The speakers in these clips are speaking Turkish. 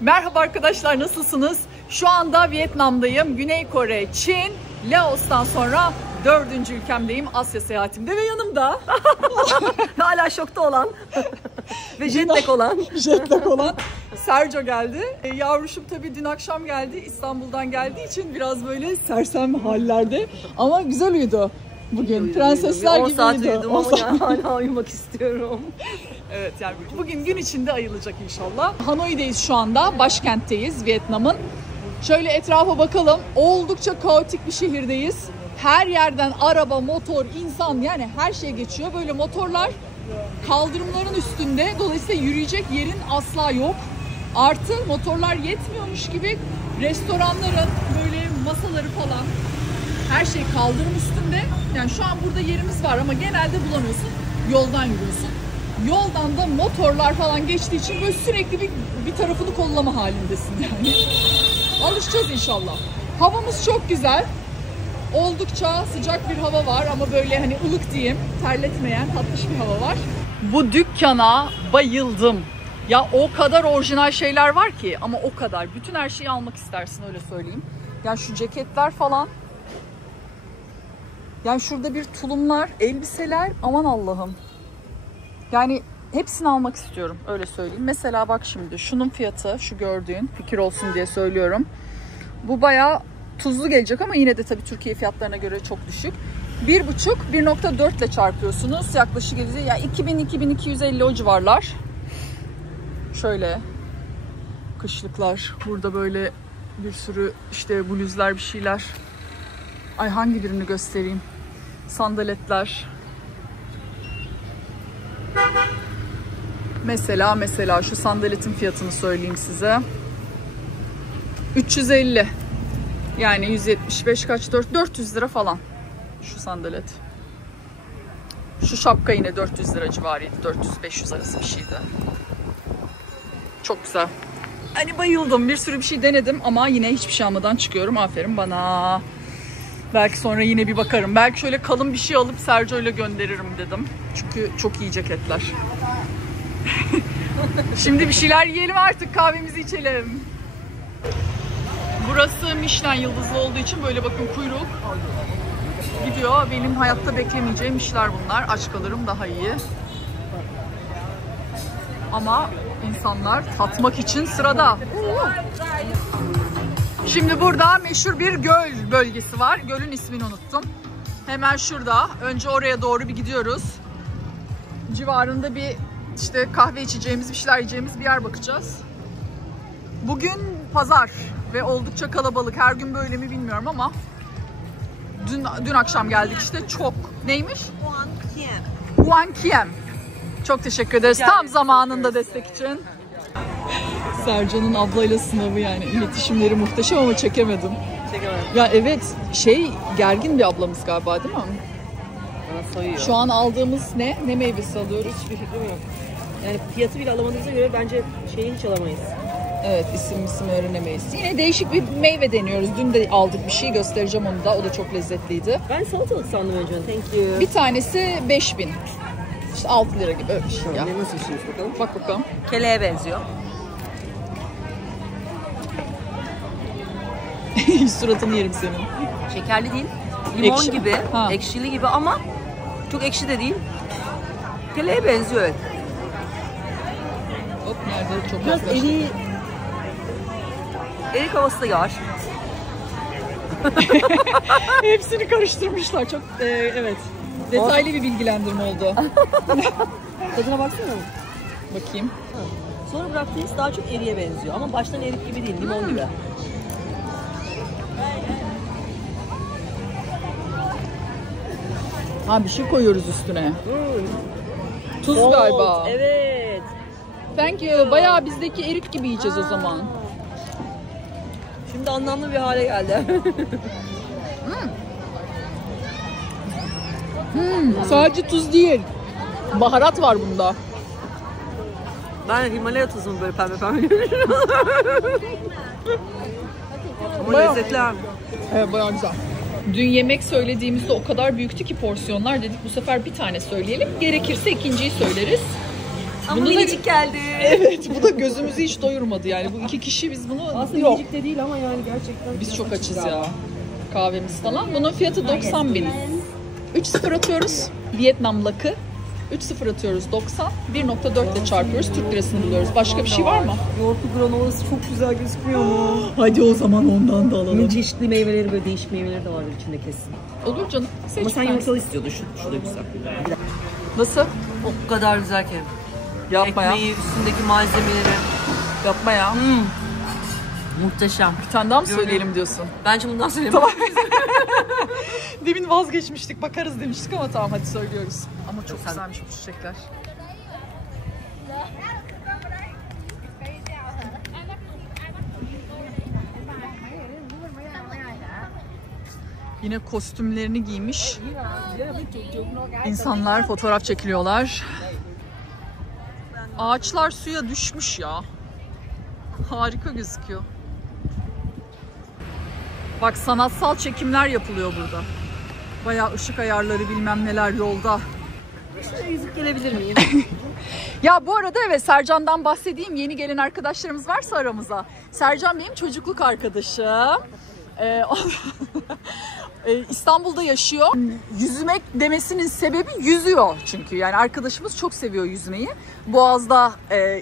Merhaba arkadaşlar, nasılsınız? Şu anda Vietnam'dayım. Güney Kore, Çin, Laos'tan sonra 4. ülkemdeyim Asya seyahatimde ve yanımda hala şokta olan ve jetlag olan Sergio geldi. Yavruşum tabii dün akşam geldi. İstanbul'dan geldiği için biraz böyle sersem hallerde. Ama güzel uyudu bugün. Prensesler gibi 10 saat uyudu. uyudum ama hala uyumak istiyorum. Evet, yani bugün gün içinde ayılacak inşallah. Hanoi'deyiz şu anda. Başkentteyiz Vietnam'ın. Şöyle etrafa bakalım. Oldukça kaotik bir şehirdeyiz. Her yerden araba, motor, insan, yani her şey geçiyor. Böyle motorlar kaldırımların üstünde. Dolayısıyla yürüyecek yerin asla yok. Artı motorlar yetmiyormuş gibi restoranların böyle masaları falan her şey kaldırım üstünde. Yani şu an burada yerimiz var ama genelde bulamıyorsun. Yoldan yürüyorsun. Yoldan da motorlar falan geçtiği için böyle sürekli bir tarafını kollama halindesin yani. Alışacağız inşallah. Havamız çok güzel. Oldukça sıcak bir hava var ama böyle hani ılık diyeyim, terletmeyen tatlış bir hava var. Bu dükkana bayıldım. Ya o kadar orijinal şeyler var ki, ama o kadar. Bütün her şeyi almak istersin, öyle söyleyeyim. Yani şu ceketler falan. Yani şurada bir tulumlar, elbiseler, aman Allah'ım. Yani hepsini almak istiyorum, öyle söyleyeyim. Mesela bak şimdi şunun fiyatı, şu gördüğün, fikir olsun diye söylüyorum. Bu bayağı tuzlu gelecek ama yine de tabii Türkiye fiyatlarına göre çok düşük. 1,5, 1,4 ile çarpıyorsunuz. Yaklaşık gelecek ya 2000-2250 o civarlar. Şöyle kışlıklar. Burada böyle bir sürü işte bluzlar, bir şeyler. Ay, hangi birini göstereyim? Sandaletler. Mesela şu sandaletin fiyatını söyleyeyim size. 350. Yani 175 kaç? 400 lira falan. Şu sandalet. Şu şapka yine 400 lira civarıydı. 400-500 arası bir şeydi. Çok güzel. Hani bayıldım. Bir sürü bir şey denedim ama yine hiçbir şey almadan çıkıyorum. Aferin bana. Belki sonra yine bir bakarım. Belki şöyle kalın bir şey alıp Sergio ile gönderirim dedim. Çünkü çok iyi ceketler. Şimdi bir şeyler yiyelim artık. Kahvemizi içelim. Burası Michelin yıldızlı olduğu için böyle bakın kuyruk gidiyor. Benim hayatta beklemeyeceğim işler bunlar. Aç kalırım, daha iyi. Ama insanlar tatmak için sırada. Şimdi burada meşhur bir göl bölgesi var. Gölün ismini unuttum. Hemen şurada. Önce oraya doğru bir gidiyoruz. Civarında bir işte kahve içeceğimiz, bir şeyler yiyeceğimiz bir yer bakacağız. Bugün pazar ve oldukça kalabalık. Her gün böyle mi bilmiyorum ama dün akşam geldik işte. Çok neymiş? Huan Kiem. Çok teşekkür ederiz. Tam zamanında destek için. Sercan'ın ablayla sınavı, yani iletişimleri muhteşem ama çekemedim. Ya evet, gergin bir ablamız galiba, değil mi? Bana soyuyor. Şu an aldığımız ne meyvesi alıyoruz? Hiçbir fikrim yok. Yani fiyatı bile alamadığımıza göre bence şeyi hiç alamayız. Evet, isim öğrenemeyiz. Yine değişik bir meyve deniyoruz. Dün de aldık bir şey, göstereceğim onu da. O da çok lezzetliydi. Ben salatalık sandım önce. Thank you. Bir tanesi 5000. İşte 6 lira gibi öyle bir şey ya. Ne, nasıl bir şeymiş bakalım? Bak bakalım. Keleğe benziyor. Suratını yerim senin. Şekerli değil. Limon Ekşi. gibi, Ha. ekşili gibi ama çok ekşi de değil. Keleğe benziyor, evet. Hop, nerede? Çok Biraz yaklaştık. erik havası da var. Hepsini karıştırmışlar. Çok evet. Detaylı bir bilgilendirme oldu. Tadına baksana. Bakayım. Sonra bıraktığımız daha çok eriğe benziyor ama baştan erik gibi değil, limon gibi. Ha, bir şey koyuyoruz üstüne. Tuz galiba. Evet. Thank you. Bayağı bizdeki erik gibi yiyeceğiz o zaman. Şimdi anlamlı bir hale geldi. Sadece tuz değil. Baharat var bunda. Ben Himalaya tuzumu böyle pembe pembe görüyorum. Ama Bayağı. lezzetli ha. Evet, bayağı güzel. Dün yemek söylediğimizde o kadar büyüktü ki porsiyonlar, dedik bu sefer bir tane söyleyelim. Gerekirse ikinciyi söyleriz. Ama minicik geldi. Evet, bu da gözümüzü hiç doyurmadı yani. Bu 2 kişi biz bunu Aslında yok. minicik de değil ama yani gerçekten. Biz çok açız ya. Kahvemiz falan. Bunun fiyatı 90.000. 3-0 atıyoruz. Vietnam lakı. 3-0 atıyoruz 90. 1.4 ile çarpıyoruz. Türk lirasını buluyoruz. Başka bir şey var mı? Yoğurtlu granolası çok güzel gözüküyor mu? Hadi o zaman ondan da alalım. Çeşitli meyveleri, böyle değişik meyveleri de var içinde kesin. Olur canım. Seç Ama bir sen tane. yumurtalı istiyordun, şu da güzel. Nasıl? O kadar güzel ki. Yapma ya. Ekmeği, üstündeki malzemeleri. Yapma ya. Muhteşem. Bir tane daha mı söyleyelim diyorsun? Bence bundan söyleyeyim. Tamam. Demin vazgeçmiştik, bakarız demiştik ama tamam hadi söylüyoruz. Ama çok güzelmiş bu çiçekler. Yine kostümlerini giymiş. İnsanlar fotoğraf çekiliyorlar. Ağaçlar suya düşmüş ya. Harika gözüküyor. Bak sanatsal çekimler yapılıyor burada. Bayağı ışık ayarları bilmem neler yolda. Şuraya yüzüp gelebilir miyim? Ya bu arada evet Sercan'dan bahsedeyim. Yeni gelen arkadaşlarımız varsa aramıza. Sercan benim çocukluk arkadaşım. İstanbul'da yaşıyor. Yüzmek demesinin sebebi yüzüyor çünkü. Yani arkadaşımız çok seviyor yüzmeyi. Boğaz'da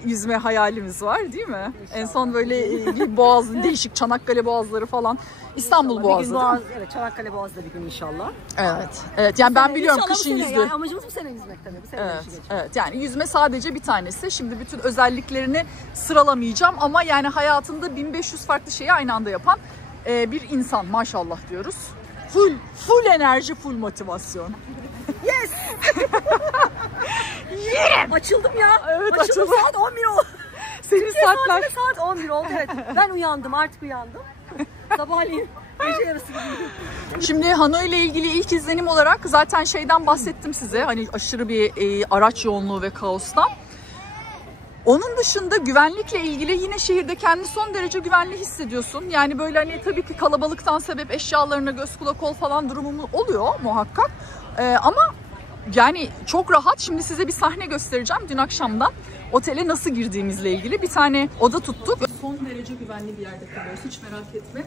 yüzme hayalimiz var değil mi? En son böyle bir boğaz, değişik Çanakkale boğazları falan. İstanbul Boğazı. Boğaz, evet, Çanakkale Boğaz'da bir gün inşallah. Evet. Evet yani ben biliyorum İnşallah kışın bu sene yüzdü. Yani amacımız bu sene yüzmek tabii. Bu sene Evet, işi geçmek. evet. Yani yüzme sadece bir tanesi. Şimdi bütün özelliklerini sıralamayacağım ama yani hayatında 1500 farklı şeyi aynı anda yapan bir insan maşallah diyoruz. Full enerji, full motivasyon. Yes! Açıldım ya. Evet, Açıldım. açıldı. Saat 11 oldu. Senin saatler. Saat 11 oldu, evet. Ben uyandım, artık uyandım. Sabahleyin gece yarısı gibiydim. Şimdi Hanoi ile ilgili ilk izlenim olarak zaten şeyden bahsettim size. Hani aşırı bir araç yoğunluğu ve kaostan. Onun dışında güvenlikle ilgili yine şehirde kendini son derece güvenli hissediyorsun. Yani böyle hani tabii ki kalabalıktan sebep eşyalarına göz kulak ol falan durumu oluyor muhakkak. Ama yani çok rahat. Şimdi size bir sahne göstereceğim dün akşamdan. Otele nasıl girdiğimizle ilgili bir tane oda tuttuk. Son derece güvenli bir yerde kalıyoruz. Hiç merak etme.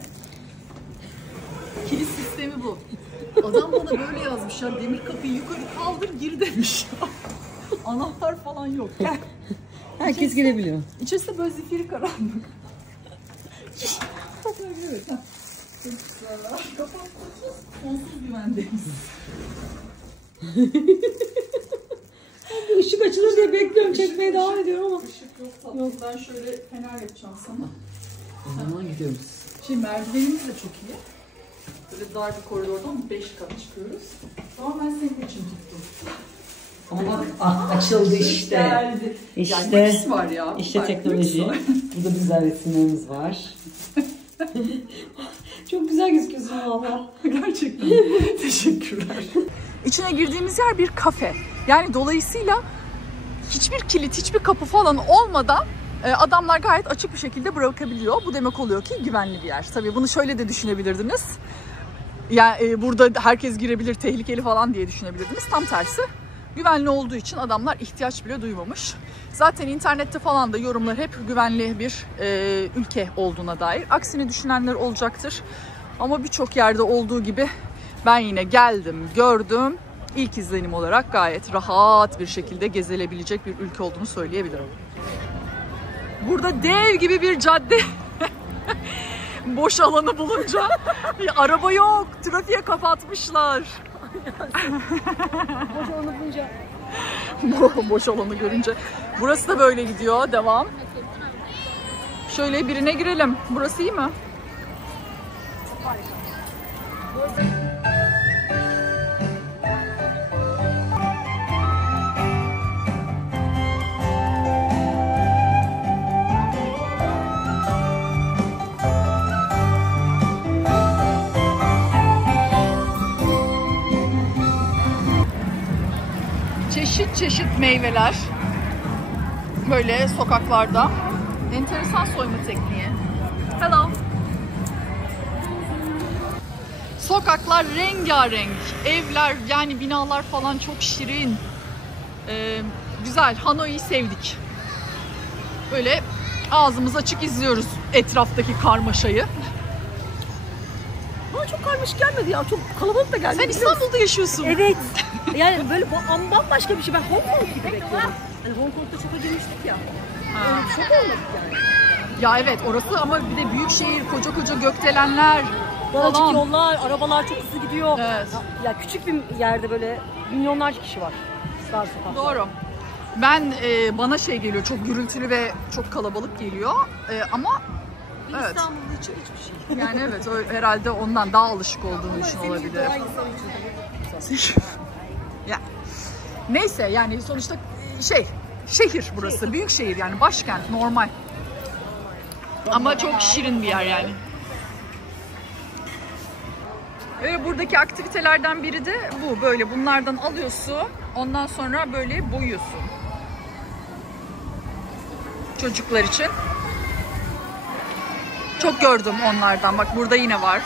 Kilit sistemi bu. Adam bana böyle yazmış ya. Demir kapıyı yukarı kaldır gir demiş. Anahtar falan yok. Herkes girebiliyor. İçerisi böyle zifiri karanlık. Evet. Kapatmışız. Sonsuz güvendeyiz. Işık açılır diye bekliyorum. Çekmeye devam ediyorum ama. Işık yok tatlım. Yok. Ben şöyle fener yapacağım sana. O zaman gidiyoruz. Şimdi merdivenimiz de çok iyi. Böyle dar bir koridordan 5 kat çıkıyoruz. Ama ben senin için tuttum. Ama bak açıldı işte. Geldi. İşte, yani lüks var ya. İşte Bak, teknoloji. lüks var. Burada güzel resimlerimiz var. Çok güzel gözüküyorsun valla. Gerçekten. Teşekkürler. İçine girdiğimiz yer bir kafe. Yani dolayısıyla hiçbir kilit, hiçbir kapı falan olmadan adamlar gayet açık bir şekilde bırakabiliyor. Bu demek oluyor ki güvenli bir yer. Tabii bunu şöyle de düşünebilirdiniz. Yani burada herkes girebilir, tehlikeli falan diye düşünebilirdiniz. Tam tersi. Güvenli olduğu için adamlar ihtiyaç bile duymamış. Zaten internette falan da yorumlar hep güvenli bir ülke olduğuna dair. Aksini düşünenler olacaktır. Ama birçok yerde olduğu gibi ben yine geldim, gördüm. İlk izlenim olarak gayet rahat bir şekilde gezilebilecek bir ülke olduğunu söyleyebilirim. Burada dev gibi bir cadde. Boş alanı bulunca bir araba yok, trafiğe kapatmışlar. Boş alanı bulunca. Boş alanı görünce. Burası da böyle gidiyor. Devam. Şöyle birine girelim. Burası iyi mi? Çeşit çeşit meyveler böyle sokaklarda. Enteresan soyma tekniği. Hello. Sokaklar rengarenk, evler yani binalar falan çok şirin. güzel. Hanoi'yi sevdik. Böyle ağzımız açık izliyoruz etraftaki karmaşayı. Bana çok karmaşık gelmedi ya. Çok kalabalık da geldi. Sen İstanbul'da yaşıyorsun. Evet. Yani böyle bambaşka bir şey. Ben Hong Kong gibi bekliyorum. Hani Hong Kong'da çok acımıştık ya. Öyle bir şok olmadık yani. Ya evet orası ama bir de büyük şehir, koca koca gökdelenler Daracık falan. yollar, arabalar çok hızlı gidiyor. Evet. Ya küçük bir yerde böyle milyonlarca kişi var. Dar sokakta. Doğru. Ben bana şey geliyor, çok gürültülü ve çok kalabalık geliyor. Ama evet. İstanbul için hiçbir şey. Yani evet o herhalde ondan daha alışık olduğum için olabilir. Daha insan için. Ya. Neyse yani sonuçta şehir burası. Büyük şehir yani başkent normal. Ama çok şirin bir yer yani. Ve buradaki aktivitelerden biri de bu. Böyle bunlardan alıyorsun. Ondan sonra böyle boyuyorsun. Çocuklar için. Çok gördüm onlardan. Bak burada yine var.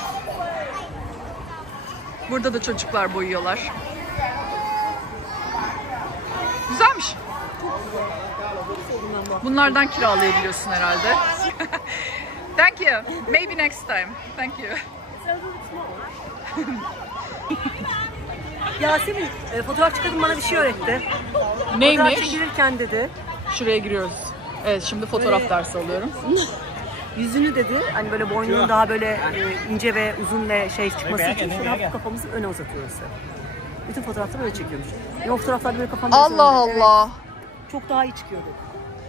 Burada da çocuklar boyuyorlar. Güzelmiş. Bunlardan kiralayabiliyorsun herhalde. Thank you. Maybe next time. Thank you. Yasemin, fotoğrafçı kadın bana bir şey öğretti. Fotoğraf Neymiş? çekilirken dedi. Şuraya giriyoruz. Evet şimdi fotoğraf dersi alıyorum. Yüzünü dedi, hani böyle boynunun daha böyle ince ve uzun ve çıkması için şöyle hafif kafamızı öne uzatıyoruz. Bütün fotoğrafta böyle çekiyormuş. O fotoğraflarda böyle kafamda Allah Allah. Evet, çok daha iyi çıkıyordu.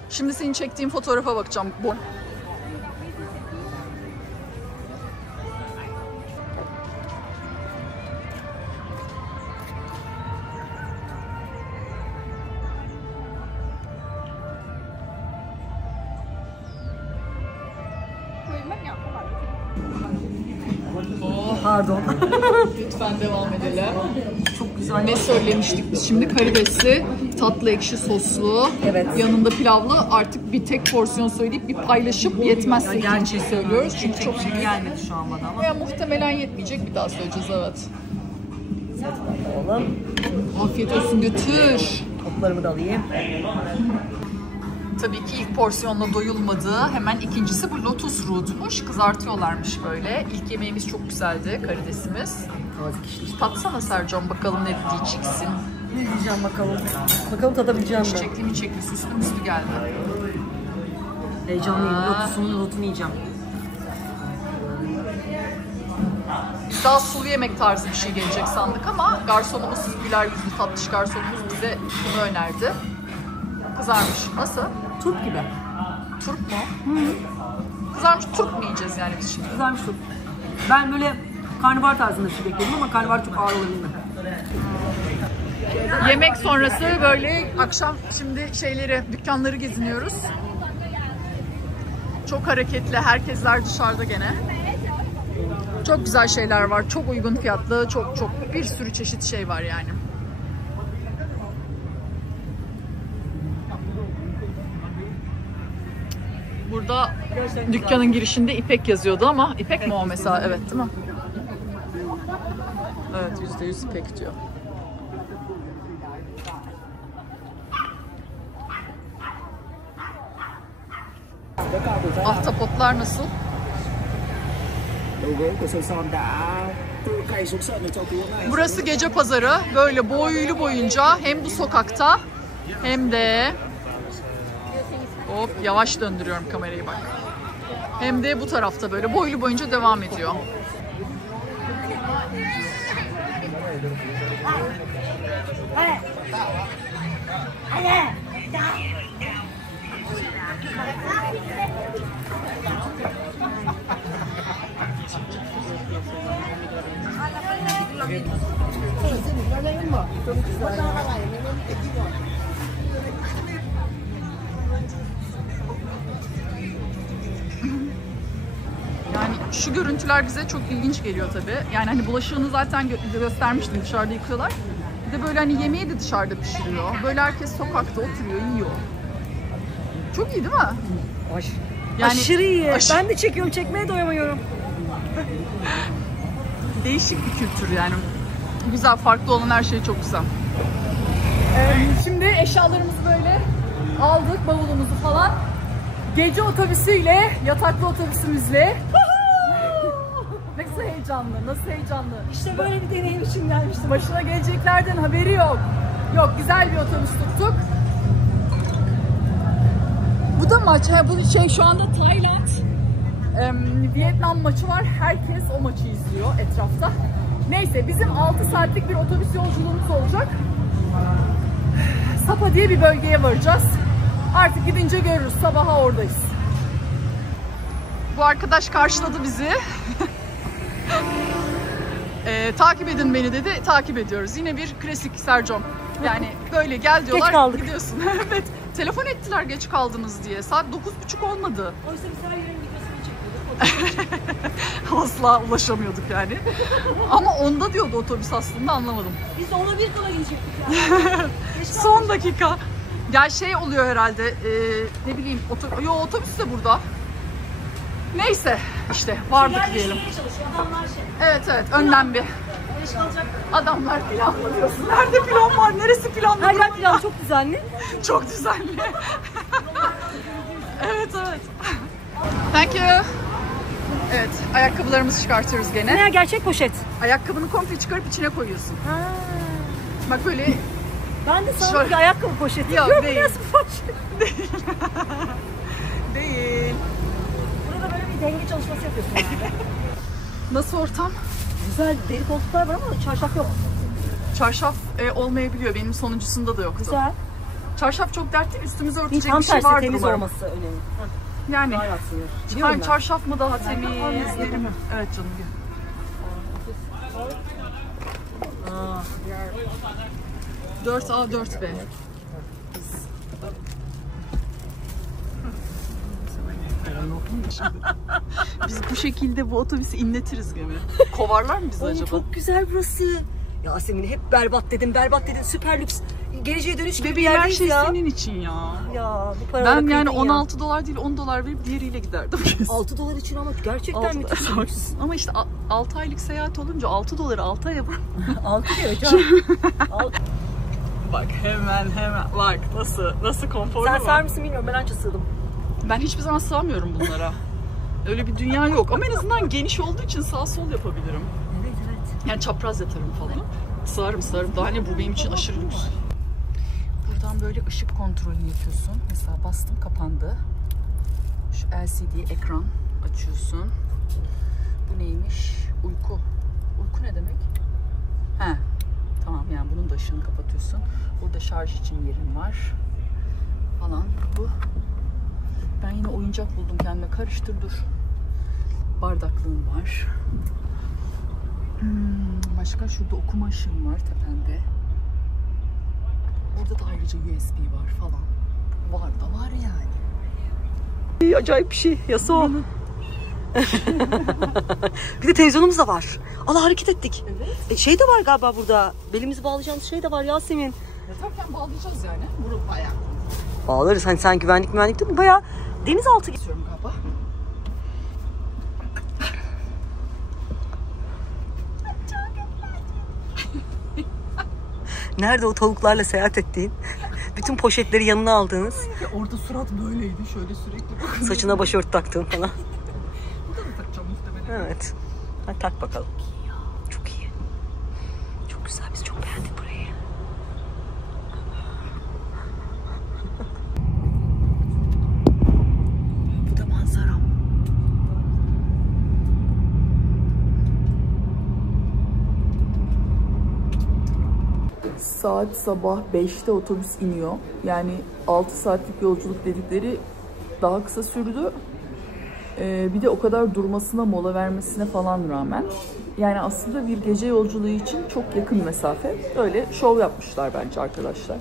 Şimdi senin çektiğin fotoğrafa bakacağım. Bu. Pardon. Lütfen devam edelim. Çok güzel. Ne söylemiştik biz şimdi? Karidesli, tatlı ekşi soslu, Evet. yanında pilavlı. Artık bir tek porsiyon söyleyip bir paylaşıp yetmezse ikinciyi söylüyoruz. Çünkü çok büyük. gelmedi şu an bana ama. Ya muhtemelen yetmeyecek, bir daha söyleyeceğiz evet. Oğlum, Afiyet olsun, götür. toplarımı da alayım. Tabii ki ilk porsiyonla doyulmadı. Hemen ikincisi bu lotus root'muş. Kızartıyorlarmış böyle. İlk yemeğimiz çok güzeldi, karidesimiz. Taze kişniş. Tatsana Sercan bakalım ne diyeceksin. Ne diyeceğim bakalım. Bakalım tadabileceğim mi? Çiçekli mi çekli, süslü müslü geldi. Heyecanlıyım. Lotusunu yiyeceğim. Daha sulu yemek tarzı bir şey gelecek sandık ama garsonumuz, güler yüzlü tatlış garsonumuz bize bunu önerdi. Kızarmış. Nasıl? Turp gibi. Turp mu? Kızarmış turp mu yiyeceğiz yani biz şimdi? Güzelmiş turp. Ben böyle karnabahar tarzında bir şey bekliyordum ama karnabahar çok ağır olabilir. Yemek sonrası böyle akşam şimdi dükkanları geziniyoruz. Çok hareketli, herkesler dışarıda gene. Çok güzel şeyler var, çok uygun fiyatlı, çok bir sürü çeşit şey var yani. Burada dükkanın girişinde İpek yazıyordu ama İpek mi o mesela? Evet değil mi? Evet %100 İpek diyor. Ahtapotlar nasıl? Burası gece pazarı. Böyle boylu boyunca hem bu sokakta hem de hop yavaş döndürüyorum kamerayı bak. Hem de bu tarafta böyle boylu boyunca devam ediyor. Yani şu görüntüler bize çok ilginç geliyor tabii. Yani hani bulaşığını zaten göstermiştim, dışarıda yıkıyorlar. Bir de böyle hani yemeği de dışarıda pişiriyor. Böyle herkes sokakta oturuyor, yiyor. Çok iyi değil mi? Yani aşırı iyi. aşırı- Ben de çekiyorum, çekmeye doyamıyorum. Değişik bir kültür yani. Güzel, farklı olan her şey çok güzel. Şimdi eşyalarımızı böyle aldık, bavulumuzu falan. Gece otobüsüyle, yataklı otobüsümüzle. Nasıl heyecanlı, nasıl heyecanlı. İşte böyle bir deneyim için gelmiştim. Başına geleceklerden haberi yok. Yok, güzel bir otobüs tuttuk. Bu da maç, bu şey şu anda Tayland, Vietnam maçı var. Herkes o maçı izliyor etrafta. Neyse, bizim 6 saatlik bir otobüs yolculuğumuz olacak. Sapa diye bir bölgeye varacağız. Artık gidince görürüz. Sabaha oradayız. Bu arkadaş karşıladı bizi. Takip edin beni dedi. Takip ediyoruz. Yine bir klasik Sercom. Yani böyle gel diyorlar. Geç kaldık. Gidiyorsun. Evet. Telefon ettiler geç kaldınız diye. Saat 9.30 olmadı. Oysa biz her yerin videosunu çekiyorduk. Asla ulaşamıyorduk yani. Ama onda diyordu otobüs, aslında anlamadım. Biz ona bir kala gidecektik yani. Son dakika. Ya şey oluyor herhalde, ne bileyim, otobüs de burada. Neyse işte vardık diyelim. Adamlar Evet evet, önden bir. Geç kalacak. Adamlar planlı diyorsun. Nerede plan var? Neresi planlı? Her yer plan çok düzenli. Çok düzenli. Evet evet. Thank you. Evet, ayakkabılarımızı çıkartıyoruz gene. Ne ya, gerçek poşet. Ayakkabını komple çıkarıp içine koyuyorsun. Ha. Bak böyle. Ben de sandım Şöyle. ki ayakkabı poşeti. Yok, Yok, değil. nasıl poşet? Değil. Burada böyle bir denge çalışması yapıyorsun yani. Nasıl ortam? Güzel deri koltuklar var ama çarşaf yok. Çarşaf olmayabiliyor. Benim sonuncusunda da yoktu. Güzel. Çarşaf çok dert değil. Üstümüze Değil, örtecek tam bir şey tersi vardır temiz umarım. olması önemli. Yani Daha rahat sınır. Biliyorum ben. çarşaf mı daha temiz? anlıyorum. Değil mi? Evet canım. Aa, 4A 4B. Biz bu şekilde bu otobüsü inletiriz gemi. Kovarlar mı bizi Oğlum, acaba? çok güzel burası. Yasemin hep berbat dedin, süper lüks. Geleceğe dönüş gibi bir Bebeğim, her yerdeyiz şey ya. senin için ya. Ya bu paralara Ben yani kıydın ya. 16 dolar değil 10 dolar verip diğeriyle giderdim. 6 dolar için ama gerçekten müthiş. Ama işte 6 aylık seyahat olunca 6 doları 6 aya bak. 6 diyor canım. Bak hemen bak nasıl konforlu Sen mu? sığar mısın bilmiyorum, ben anca sığdım. Ben hiçbir zaman sığamıyorum bunlara. Öyle bir dünya yok ama en azından geniş olduğu için sağ sol yapabilirim. Evet evet. Yani çapraz yatarım falan. Sığarım. Daha ne, bu benim için aşırı lüks. Buradan böyle ışık kontrolünü yapıyorsun. Mesela bastım, kapandı. Şu LCD ekran açıyorsun. Bu neymiş? Uyku. Uyku ne demek? He. Tamam, yani bunun da ışığını kapatıyorsun. Burada şarj için yerin var. Falan. Bu. Ben yine oyuncak buldum kendime. Karıştır dur. Bardaklığım var. Başka şurada okuma ışığım var tepende. Burada da ayrıca USB var falan. Var da var yani. Acayip bir şey. Yasa o. Bir de televizyonumuz da var. Allah, hareket ettik. Evet. Şey de var galiba burada. Belimizi bağlayacağımız şey de var Yasemin. Yatarken bağlayacağız yani. Vurup bayağı. Bağlarız. Hani sen güvenlik değil mi? Bayağı denizaltı gibi. İstiyorum galiba. Nerede o tavuklarla seyahat ettiğin? Bütün poşetleri yanına aldığınız. Orada surat böyleydi. Şöyle sürekli. Saçına başört taktığın falan. Burada da takacağım muhtemelen. Evet. Hadi tak bakalım. Çok iyi. Çok güzel. Biz çok beğendik burayı. Bu da manzaram. Saat sabah 5'te otobüs iniyor. Yani 6 saatlik yolculuk dedikleri daha kısa sürdü. Bir de o kadar durmasına, mola vermesine falan rağmen. Yani aslında bir gece yolculuğu için çok yakın mesafe. Öyle şov yapmışlar bence arkadaşlar.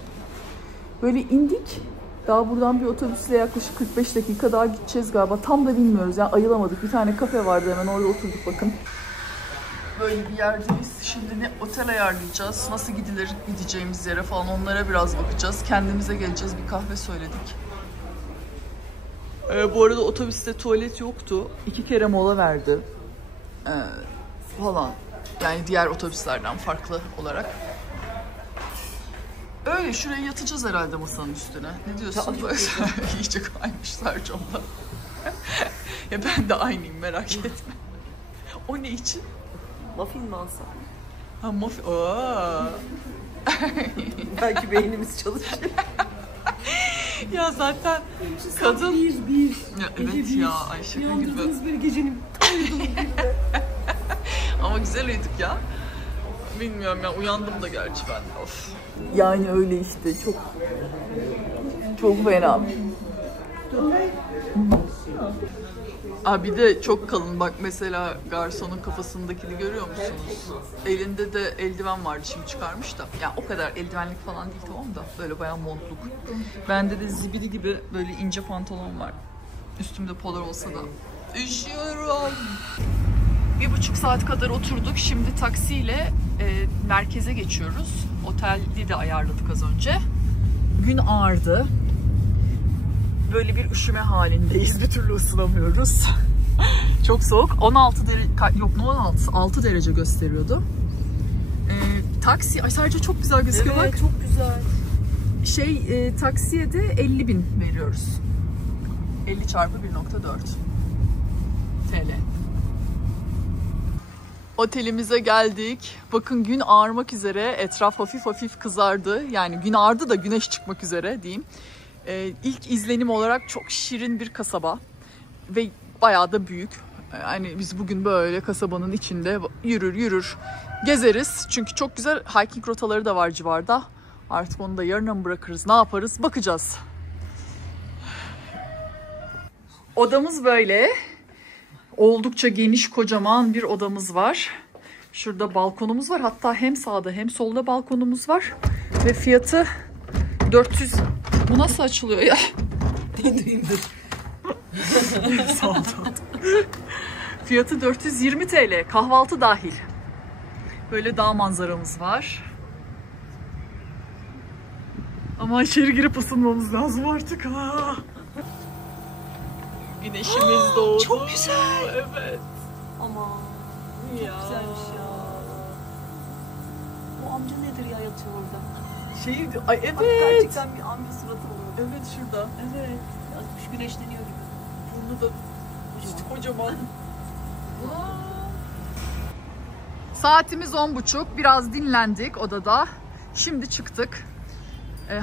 Böyle indik. Daha buradan bir otobüsle yaklaşık 45 dakika daha gideceğiz galiba. Tam da bilmiyoruz yani, ayılamadık. Bir tane kafe vardı, hemen orada oturduk bakın. Böyle bir yerdeyiz. Şimdi ne otel ayarlayacağız, nasıl gidilir gideceğimiz yere falan, onlara biraz bakacağız. Kendimize geleceğiz, bir kahve söyledik. Bu arada otobüste tuvalet yoktu. 2 kere mola verdi. Falan. Yani diğer otobüslerden farklı olarak. Öyle şuraya yatacağız herhalde masanın üstüne. Ne diyorsun? Böyle iyice kaymışlar camda. Ya ben de aynıyım, merak etme. O ne için? Muffin mi alsam? Ha muffin. Oo. Belki beynimiz çalışır. Ya zaten kadın... Bir. Ya evet ya, ay şaka gibi. Uyandırdınız beni gecenin. Ama güzel uyuduk ya. Bilmiyorum ya, uyandım da gerçi ben de. Of. Yani öyle işte, çok fena. Bir de çok kalın, bak mesela garsonun kafasındakini görüyor musunuz? Elinde de eldiven vardı, şimdi çıkarmış da. Ya o kadar eldivenlik falan değil, tamam da böyle bayağı montluk. Bende de zibidi gibi böyle ince pantolon var. Üstümde polar olsa da üşüyorum. 1,5 saat kadar oturduk. Şimdi taksiyle merkeze geçiyoruz. Oteli de ayarladık az önce. Gün ağardı. Böyle bir üşüme halindeyiz. Bir türlü ısınamıyoruz. Çok soğuk. 16 derece, yok ne 16? 6 derece gösteriyordu. Taksi, ay sadece çok güzel gözüküyor, Evet, bak. çok güzel. Taksiye de 50.000 veriyoruz. 50 çarpı 1.4 TL. Otelimize geldik. Bakın gün ağarmak üzere. Etraf hafif hafif kızardı. Yani gün ağardı da güneş çıkmak üzere diyeyim. İlk izlenim olarak çok şirin bir kasaba. Ve bayağı da büyük. Yani biz bugün böyle kasabanın içinde yürür gezeriz. Çünkü çok güzel hiking rotaları da var civarda. Artık onu da yarına mı bırakırız, ne yaparız bakacağız. Odamız böyle. Oldukça geniş, kocaman bir odamız var. Şurada balkonumuz var. Hatta hem sağda hem solda balkonumuz var. Ve fiyatı 400... Bu nasıl açılıyor ya? Fiyatı 420 TL. Kahvaltı dahil. Böyle dağ manzaramız var. Ama içeri girip ısınmamız lazım artık. Ha. Güneşimiz doğdu. Çok güzel. Evet. Ama çok güzelmiş ya. Bu amca nedir ya, yatıyor orada? Ay evet. Bak, gerçekten bir amca suratı oluyor. Evet şurada. Evet. Yatmış, güneşleniyor gibi. Burnu da kocaman. Saatimiz 10.30. Biraz dinlendik odada. Şimdi çıktık.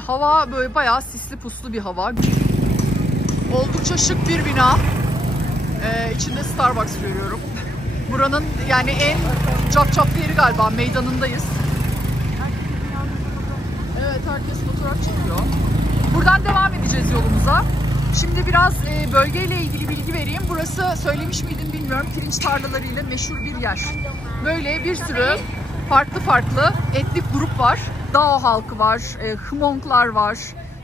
Hava böyle bayağı sisli puslu bir hava. Oldukça şık bir bina. İçinde Starbucks görüyorum. Buranın yani en capcaplı yeri galiba. Meydanındayız. Evet, herkes fotoğraf çekiyor. Buradan devam edeceğiz yolumuza. Şimdi biraz bölgeyle ilgili bilgi vereyim. Burası, söylemiş miydim bilmiyorum, pirinç tarlalarıyla meşhur bir yer. Böyle bir sürü farklı etnik grup var. Dao halkı var, Hmonglar var,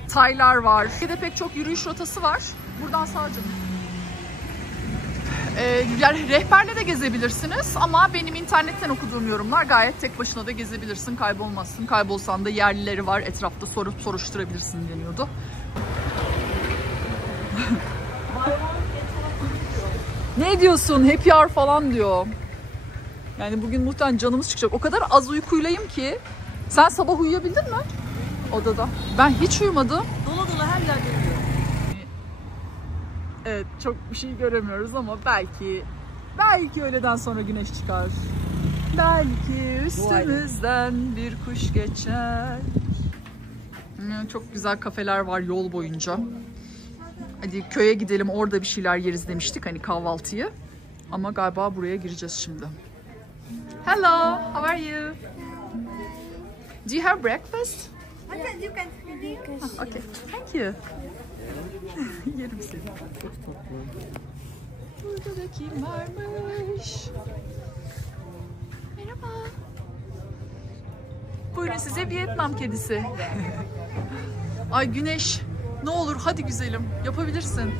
Taylar var. Bir de pek çok yürüyüş rotası var. Buradan sadece yani rehberle de gezebilirsiniz ama benim internetten okuduğum yorumlar gayet tek başına da gezebilirsin, kaybolmazsın. Kaybolsan da yerlileri var etrafta, sorup soruşturabilirsin deniyordu. Ne diyorsun? Happy hour falan diyor. Yani bugün muhtemelen canımız çıkacak. O kadar az uykuylayım ki. Sen sabah uyuyabildin mi? Odada. Ben hiç uyumadım. Dolu her yerde uyuyor. Evet, çok bir şey göremiyoruz ama belki öğleden sonra güneş çıkar. Belki üstümüzden bir kuş geçer. Çok güzel kafeler var yol boyunca. Hadi köye gidelim, orada bir şeyler yeriz demiştik, hani kahvaltıyı. Ama galiba buraya gireceğiz şimdi. Hello, how are you? Do you have breakfast? You can Okay, thank you. Yerim seni. Burada da kim varmış? Merhaba. Buyurun size Vietnam kedisi. Ay Güneş, ne olur hadi güzelim, yapabilirsin.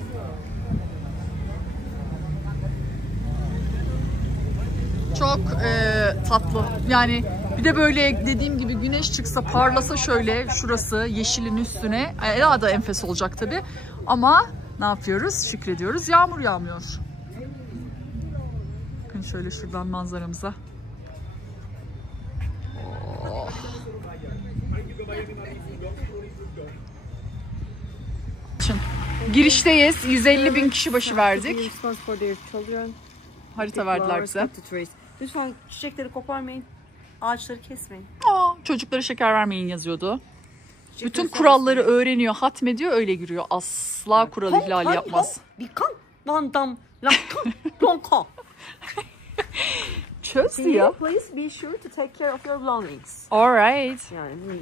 Çok tatlı. Yani bir de böyle dediğim gibi güneş çıksa, parlasa şöyle şurası yeşilin üstüne, daha da enfes olacak tabii. Ama ne yapıyoruz? Şükrediyoruz. Yağmur yağmıyor. Bakın şöyle şuradan manzaramıza. Oh. Girişteyiz. 150.000 kişi başı verdik. Harita verdiler bize. Lütfen çiçekleri koparmayın. Ağaçları kesmeyin. Çocuklara şeker vermeyin yazıyordu. Bütün kuralları öğreniyor, hatmediyor, öyle giriyor. Asla kural ihlali yapmaz. Çözdü ya. Please be sure to take care of your belongings. Alright. Yani,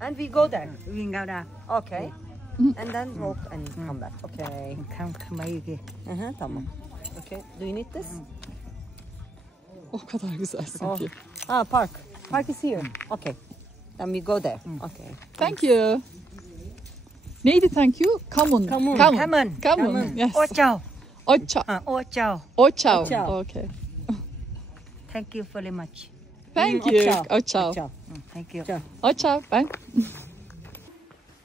and we go there. We go there. Okay. And then walk and come back. Okay. Tamam. Okay. Do you need this? O kadar güzelsin Oh. ki. Park. Park is here. Okay. Then we go there. Okay. Thank you. Neydi thank you? Kamun. Kamun. Kamun. Yes. Ochao. Ochao. Ochao. Ochao. Ochao. Okay. Thank you very much. Thank you. Ochao. Thank you. Ochao. Ben.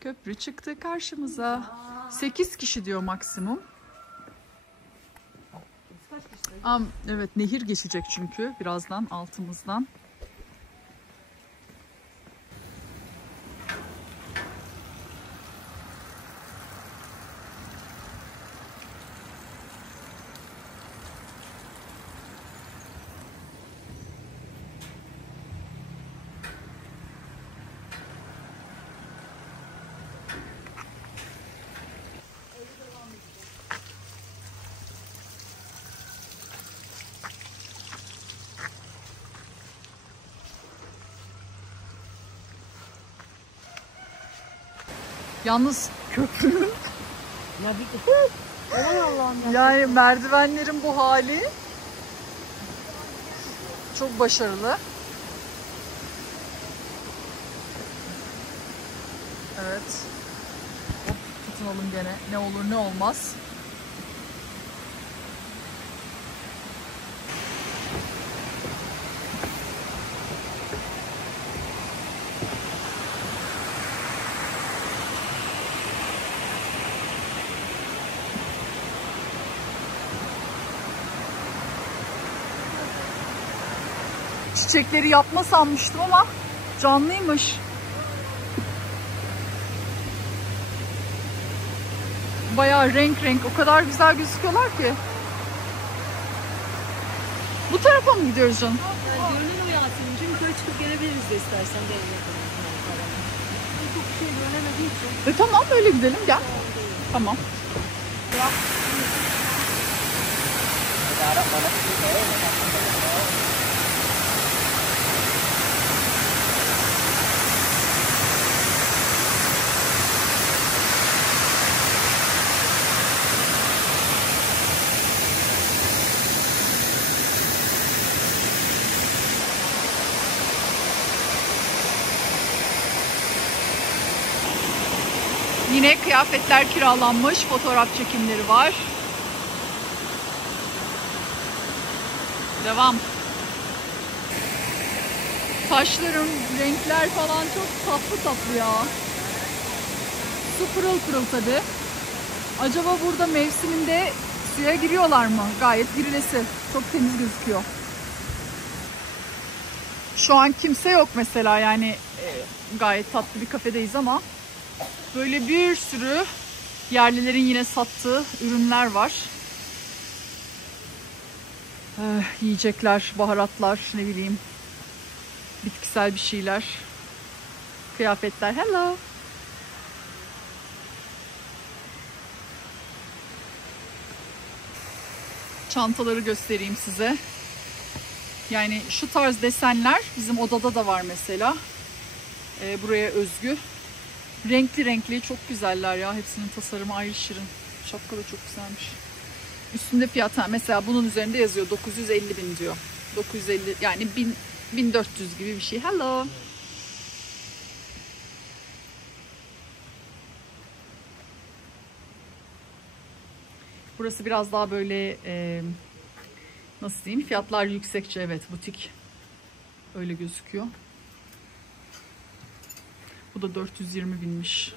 Köprü çıktı karşımıza. 8 kişi diyor maksimum. Evet, nehir geçecek çünkü birazdan altımızdan. Yalnız köprünün Aman Allah'ım ya. yani merdivenlerin bu hali çok başarılı. Evet. Hop, tutunalım gene. Ne olur ne olmaz. Çiçekleri yapma sanmıştım ama canlıymış. Bayağı renk renk, o kadar güzel gözüküyorlar ki. Bu tarafa mı gidiyoruz canım? Yani görünür o Yasemin'cim. Yukarı çıkıp gelebiliriz de istersen de evine kadar. Çok bir şey göremediği için. Tamam, öyle gidelim, gel. Tamam. Yine kıyafetler kiralanmış, fotoğraf çekimleri var. Devam. Taşların renkler falan çok tatlı tatlı ya. Su pırıl pırıl tabi. Acaba burada mevsiminde suya giriyorlar mı? Gayet girilesi. Çok temiz gözüküyor. Şu an kimse yok mesela, yani gayet tatlı bir kafedeyiz ama böyle bir sürü yerlilerin yine sattığı ürünler var. Yiyecekler, baharatlar, ne bileyim, bitkisel bir şeyler, kıyafetler. Hello. Çantaları göstereyim size. Yani şu tarz desenler bizim odada da var mesela. Buraya özgü. Renkli renkli, çok güzeller ya. Hepsinin tasarımı ayrı şirin. Şapka da çok güzelmiş. Üstünde fiyat, mesela bunun üzerinde yazıyor 950.000 diyor. 950 yani 1400 gibi bir şey. Hello. Burası biraz daha böyle nasıl diyeyim, fiyatlar yüksekçe, evet, butik. Öyle gözüküyor. Bu da 420.000'miş.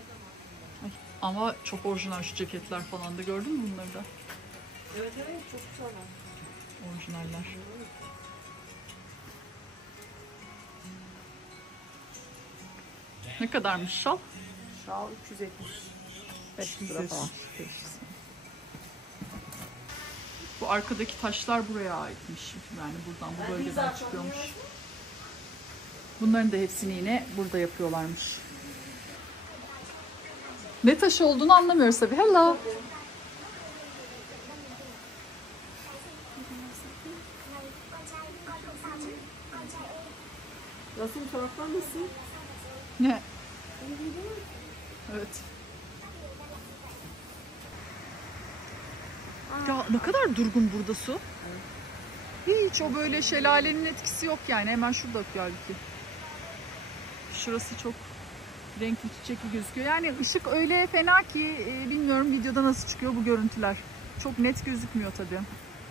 Ama çok orijinal şu ceketler falan da, gördün mü bunları da? Evet evet, çok güzel. Orijinaller. Ne kadarmış şal? Şal 375 lira falan. Bu arkadaki taşlar buraya aitmiş. Yani buradan, bu bölgeden çıkıyormuş. Bunların da hepsini yine burada yapıyorlarmış. Ne taş olduğunu anlamıyoruz tabii. Hello. Nasıl bu taraflar nasıl? Ne? Evet. Ya ne kadar durgun burada su. Hiç o böyle şelalenin etkisi yok yani. Hemen şurada akıyor halbuki. Şurası çok renkli, çiçekli gözüküyor. Yani ışık öyle fena ki bilmiyorum videoda nasıl çıkıyor bu görüntüler. Çok net gözükmüyor tabii.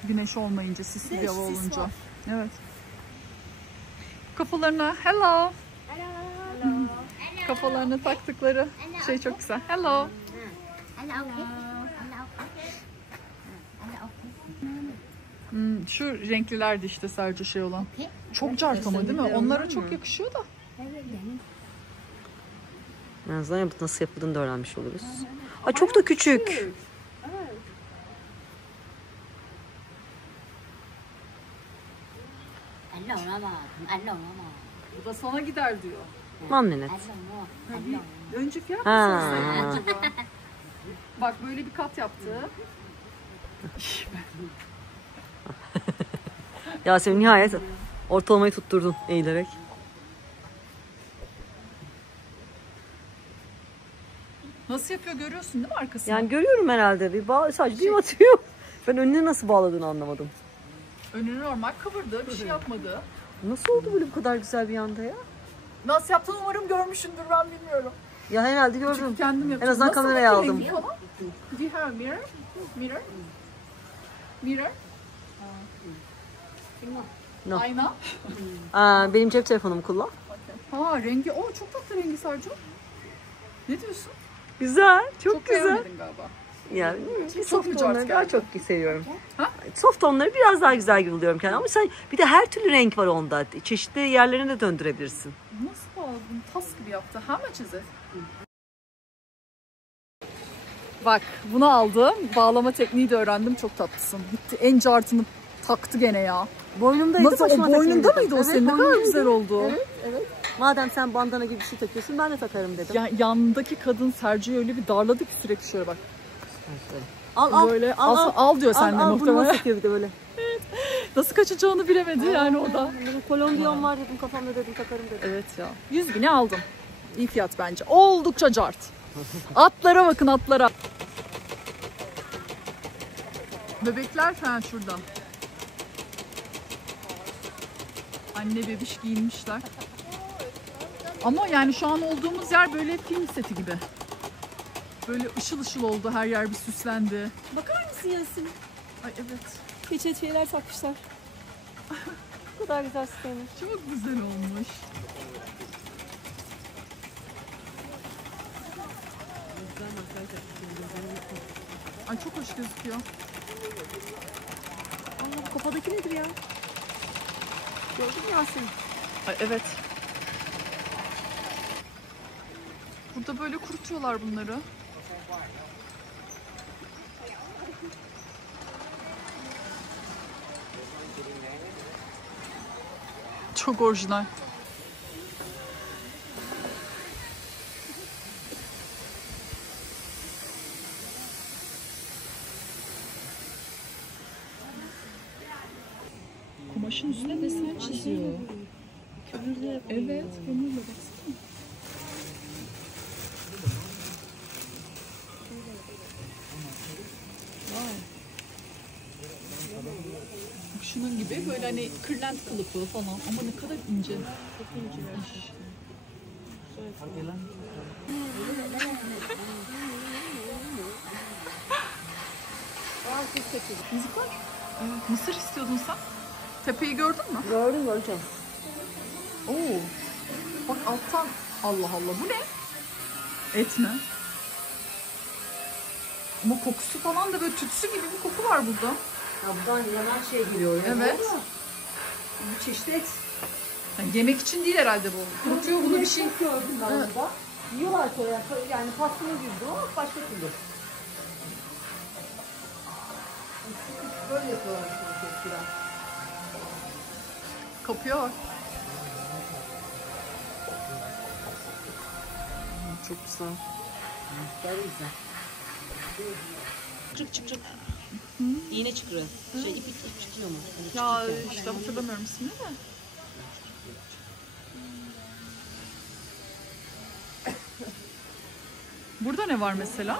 Güneş olmayınca, sisli bir hava olunca. Evet. Kafalarına hello. Kafalarına taktıkları şey çok güzel. Hello. Şu renklilerdi işte sadece şey olan. Çok cart ama değil mi? Onlara çok yakışıyor da. En azından nasıl yapıldığını da öğrenmiş oluruz. Ay çok da küçük. Bu da sana gider diyor. Mamnenet. Önce fiyat Ha. mı sorsaydın acaba? Bak böyle bir kat yaptı. Yasemin nihayet ortalamayı tutturdun eğilerek. Nasıl yapıyor görüyorsun değil mi arkasını? Yani görüyorum herhalde sadece bir atıyor. Ben önüne nasıl bağladığını anlamadım. Önünü normal kıvırdı, bir şey yapmadı. Nasıl oldu böyle bu kadar güzel bir anda ya? Nasıl yaptığını umarım görmüşsündür, ben bilmiyorum. Ya herhalde Çünkü gördüm. kendim yaptım. En azından Nasıl kameraya bir aldım. rengi falan? Do you have a mirror? Mirror? Mirror? No. Ayna? Benim cep telefonumu kullan. Ha rengi, çok tatlı rengi Sarcu. Ne diyorsun? Güzel, çok güzel. beğenmedin galiba. Yani Çok soft mu tonları cart daha geldi? çok seviyorum. Ha? Soft tonları biraz daha güzel gibi buluyorum kendimi. Ama sen bir de her türlü renk var onda. Çeşitli yerlerine de döndürebilirsin. Nasıl bağladın? Tas gibi yaptı. How much is it? Bak bunu aldım. Bağlama tekniği de öğrendim. Çok tatlısın. Gitti en cartını taktı gene ya. Boynumdaydı. Nasıl, o boynunda mıydı o senin? Ne kadar güzel oldu. Evet, evet. Madem sen bandana gibi bir şey takıyorsun ben de takarım dedim. Ya, yandaki kadın Sergio'yu öyle bir darladı ki sürekli şöyle bak. Al Böyle al diyor sende muhtemelen. Bunu takıyor bir de böyle. Nasıl kaçacağını bilemedi yani o da. Benim Kolombiyon var dedim kafamda dedim takarım dedim. Evet ya. 100.000'e aldım. İyi fiyat bence. Oldukça cart. Atlara bakın, atlara. Bebekler falan şurada. Anne bebiş giyinmişler. Ama yani şu an olduğumuz yer böyle film seti gibi. Böyle ışıl ışıl oldu, her yer bir süslendi. Bakar mısın Yasin? Ay evet. Peçeteler takmışlar. Bu kadar güzel sistemler. Çok güzel olmuş. Ay çok hoş gözüküyor. Allah kafadaki nedir ya? Gördün mü Yasin? Ay evet. Burada böyle kurutuyorlar bunları. Çok orijinal. Kumaşın üstüne desen çiziyor. Evet, kömürle baksana. Şunun gibi böyle hani kırlent kılıfı falan ama ne kadar ince. Çok incemiş. Müzik var. Evet, mısır istiyordun sen. Tepeyi gördün mü? Gördüm göreceğim. Oo. Bak alttan. Allah Allah, bu ne? Et mi? Ama kokusu falan da böyle tütsü gibi bir koku var burada. Ya buradan yanan şey geliyor. Evet. Bu çeşitli et. Yani yemek için değil herhalde bu. Kurutuyor bunu bir şey. Gördüm ben burada. Yiyorlar sonra yani pastırma gibi ama başka türlü. Böyle yapıyorlar eskiden. Kapıya bak. Çok güzel. Böyle güzel. Çık çık çık. İğne çıkıyor. İp çıkıyor mu? Ya işte hatırlamıyorum ismini de. Burada ne var mesela?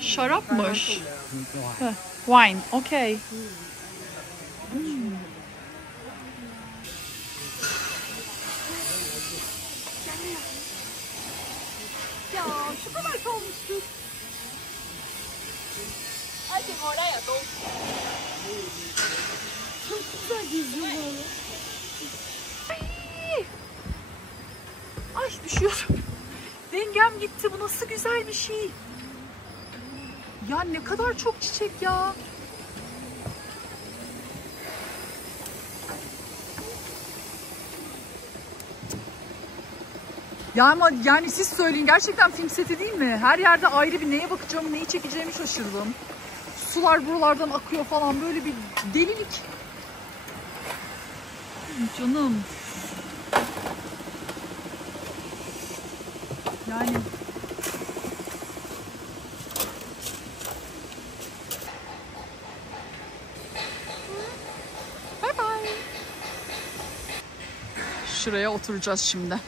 Şarapmış. Heh, wine, okay. Ya şu kadar kalmıştı. Hadi oraya dol. Çok güzel geziyor böyle. Ay düşüyorum. Dengem gitti. Bu nasıl güzel bir şey. Ya ne kadar çok çiçek ya. Ya ama yani siz söyleyin, gerçekten film seti değil mi? Her yerde ayrı bir neye bakacağımı, neyi çekeceğimi şaşırdım. Sular buralardan akıyor falan, böyle bir delilik. Canım. Yani bye bye. Şuraya oturacağız şimdi.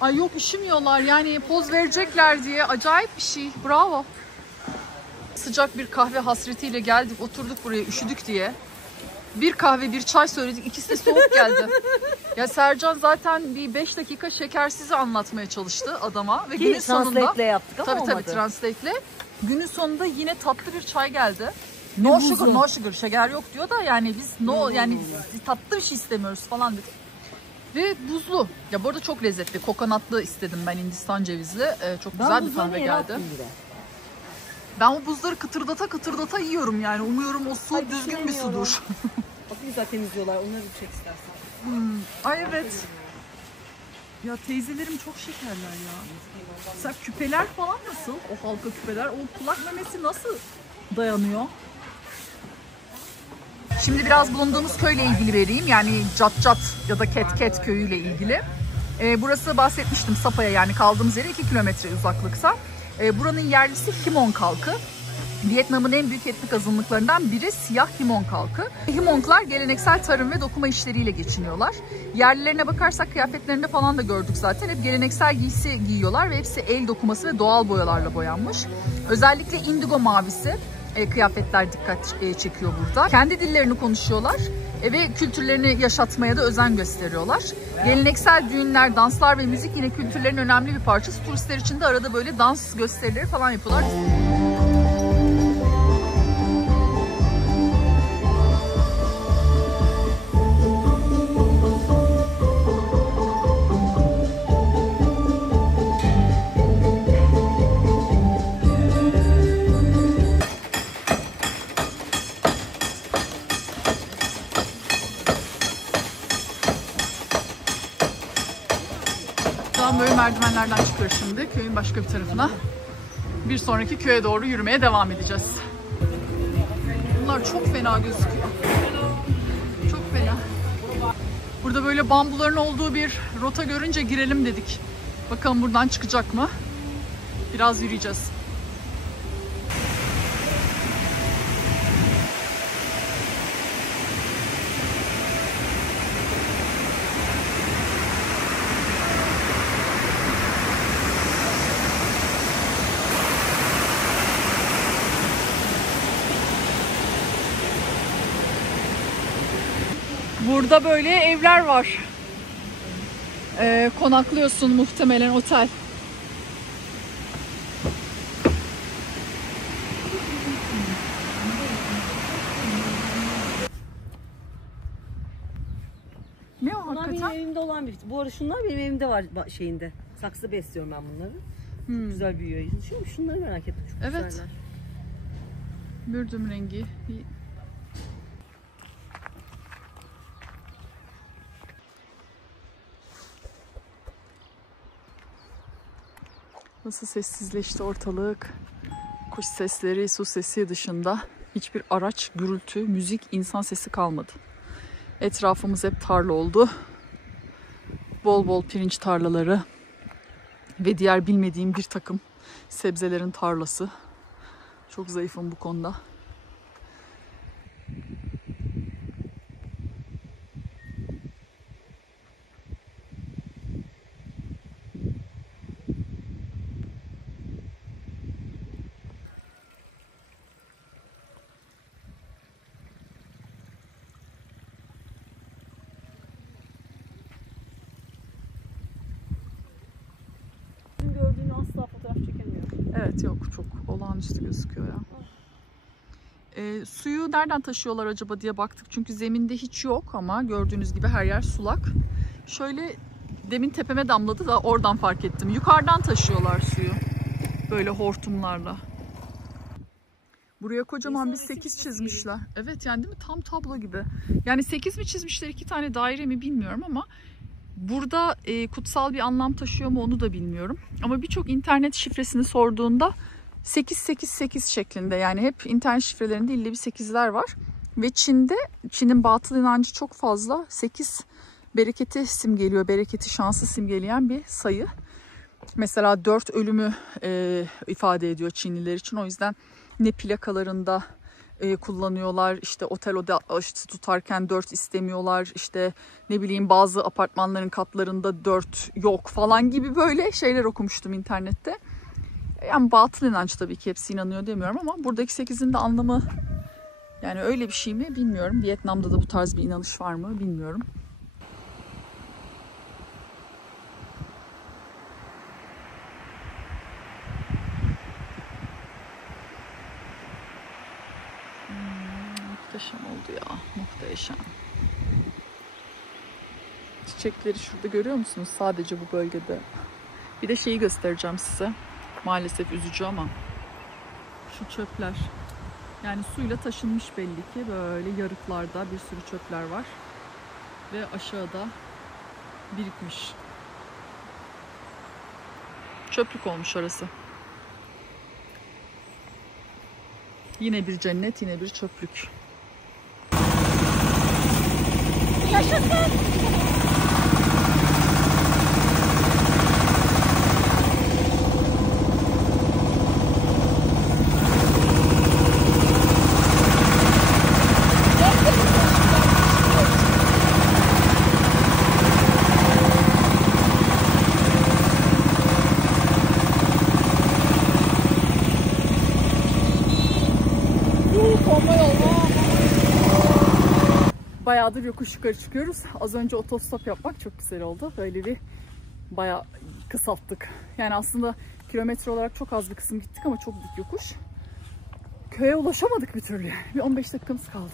Ay yok, üşümüyorlar yani, poz verecekler diye. Acayip bir şey. Bravo. Sıcak bir kahve hasretiyle geldik, oturduk buraya üşüdük diye. Bir kahve bir çay söyledik, ikisi de soğuk geldi. Ya Sercan zaten bir 5 dakika şekersizi anlatmaya çalıştı adama ve Ki günün sonunda translate'le yaptık ama olmadı. tabii translate'le. Günün sonunda yine tatlı bir çay geldi. No sugar, no sugar, şeker yok diyor da yani biz yani tatlı bir şey istemiyoruz falan dedik. Ve buzlu. Ya bu arada çok lezzetli. Kokonatlı istedim ben, Hindistan cevizli. Çok güzel bir kahve geldi. Ben o buzları kıtırdata yiyorum yani. Umuyorum o su Ay, düzgün bir sudur. Bak ne güzel temizliyorlar. Onları bir çek istersen. Ay evet. Ya teyzelerim çok şekerler ya. Mesela küpeler falan nasıl? O halka küpeler. O kulak memesi nasıl dayanıyor? Şimdi biraz bulunduğumuz köyle ilgili vereyim. Yani Cat ya da Ket köyüyle ilgili. Burası, bahsetmiştim, Sapa'ya yani kaldığımız yere 2 kilometre uzaklıkta. Buranın yerlisi Hmong halkı. Vietnam'ın en büyük etnik azınlıklarından biri siyah Hmong halkı. Hmonglar geleneksel tarım ve dokuma işleriyle geçiniyorlar. Yerlilerine bakarsak kıyafetlerinde falan da gördük zaten. Hep geleneksel giysi giyiyorlar ve hepsi el dokuması ve doğal boyalarla boyanmış. Özellikle indigo mavisi kıyafetler dikkat çekiyor burada. Kendi dillerini konuşuyorlar ve kültürlerini yaşatmaya da özen gösteriyorlar. Geleneksel düğünler, danslar ve müzik yine kültürlerin önemli bir parçası. Turistler için de arada böyle dans gösterileri falan yapıyorlar. Böyle merdivenlerden çıkıyoruz şimdi köyün başka bir tarafına. Bir sonraki köye doğru yürümeye devam edeceğiz. Bunlar çok fena gözüküyor. Çok fena. Burada böyle bambuların olduğu bir rota görünce girelim dedik. Bakalım buradan çıkacak mı? Biraz yürüyeceğiz. Burada böyle evler var. Konaklıyorsun muhtemelen, otel. Ne o Bunlar hakikaten? benim evimde olan bir. Bu arada şunlar benim evimde var şeyinde. Saksıda besliyorum ben bunları. Çok güzel büyüyor. Şunları merak ettim. Çok Evet. güzeller. Mürdüm rengi. Nasıl sessizleşti ortalık. Kuş sesleri, su sesi dışında hiçbir araç, gürültü, müzik, insan sesi kalmadı. Etrafımız hep tarla oldu. Bol bol pirinç tarlaları ve diğer bilmediğim bir takım sebzelerin tarlası. Çok zayıfım bu konuda. Gördüğünü asla fotoğraf çekemiyor. Evet, yok, çok olağanüstü gözüküyor ya. Suyu nereden taşıyorlar acaba diye baktık. Çünkü zeminde hiç yok ama gördüğünüz gibi her yer sulak. Şöyle demin tepeme damladı da oradan fark ettim. Yukarıdan taşıyorlar suyu. Böyle hortumlarla. Buraya kocaman bir 8 çizmişler. Evet yani değil mi? Tam tablo gibi. Yani 8 mi çizmişler, 2 tane daire mi bilmiyorum ama burada kutsal bir anlam taşıyor mu onu da bilmiyorum. Ama birçok internet şifresini sorduğunda 888 şeklinde, yani hep internet şifrelerinde illa bir 8'ler var. Ve Çin'in batıl inancı çok fazla. 8 bereketi simgeliyor, bereketi, şansı simgeleyen bir sayı. Mesela 4 ölümü ifade ediyor Çinliler için. O yüzden ne plakalarında kullanıyorlar, işte otel tutarken 4 istemiyorlar, işte ne bileyim bazı apartmanların katlarında 4 yok falan gibi böyle şeyler okumuştum internette. Yani batıl inanç tabii ki, hepsi inanıyor demiyorum ama buradaki 8'in de anlamı, yani öyle bir şey mi bilmiyorum. Vietnam'da da bu tarz bir inanış var mı bilmiyorum. Muhteşem oldu ya, muhteşem. Çiçekleri şurada görüyor musunuz? Sadece bu bölgede. Bir de şeyi göstereceğim size. Maalesef üzücü ama şu çöpler. Yani suyla taşınmış belli ki. Böyle yarıklarda bir sürü çöpler var. Ve aşağıda birikmiş. Çöplük olmuş orası. Yine bir cennet, yine bir çöplük. Yaşasın! Bayağıdır yokuş yukarı çıkıyoruz. Az önce otostop yapmak çok güzel oldu. Böyle bir bayağı kısalttık. Yani aslında kilometre olarak çok az bir kısım gittik ama çok dik yokuş. Köye ulaşamadık bir türlü. Bir 15 dakikamız kaldı.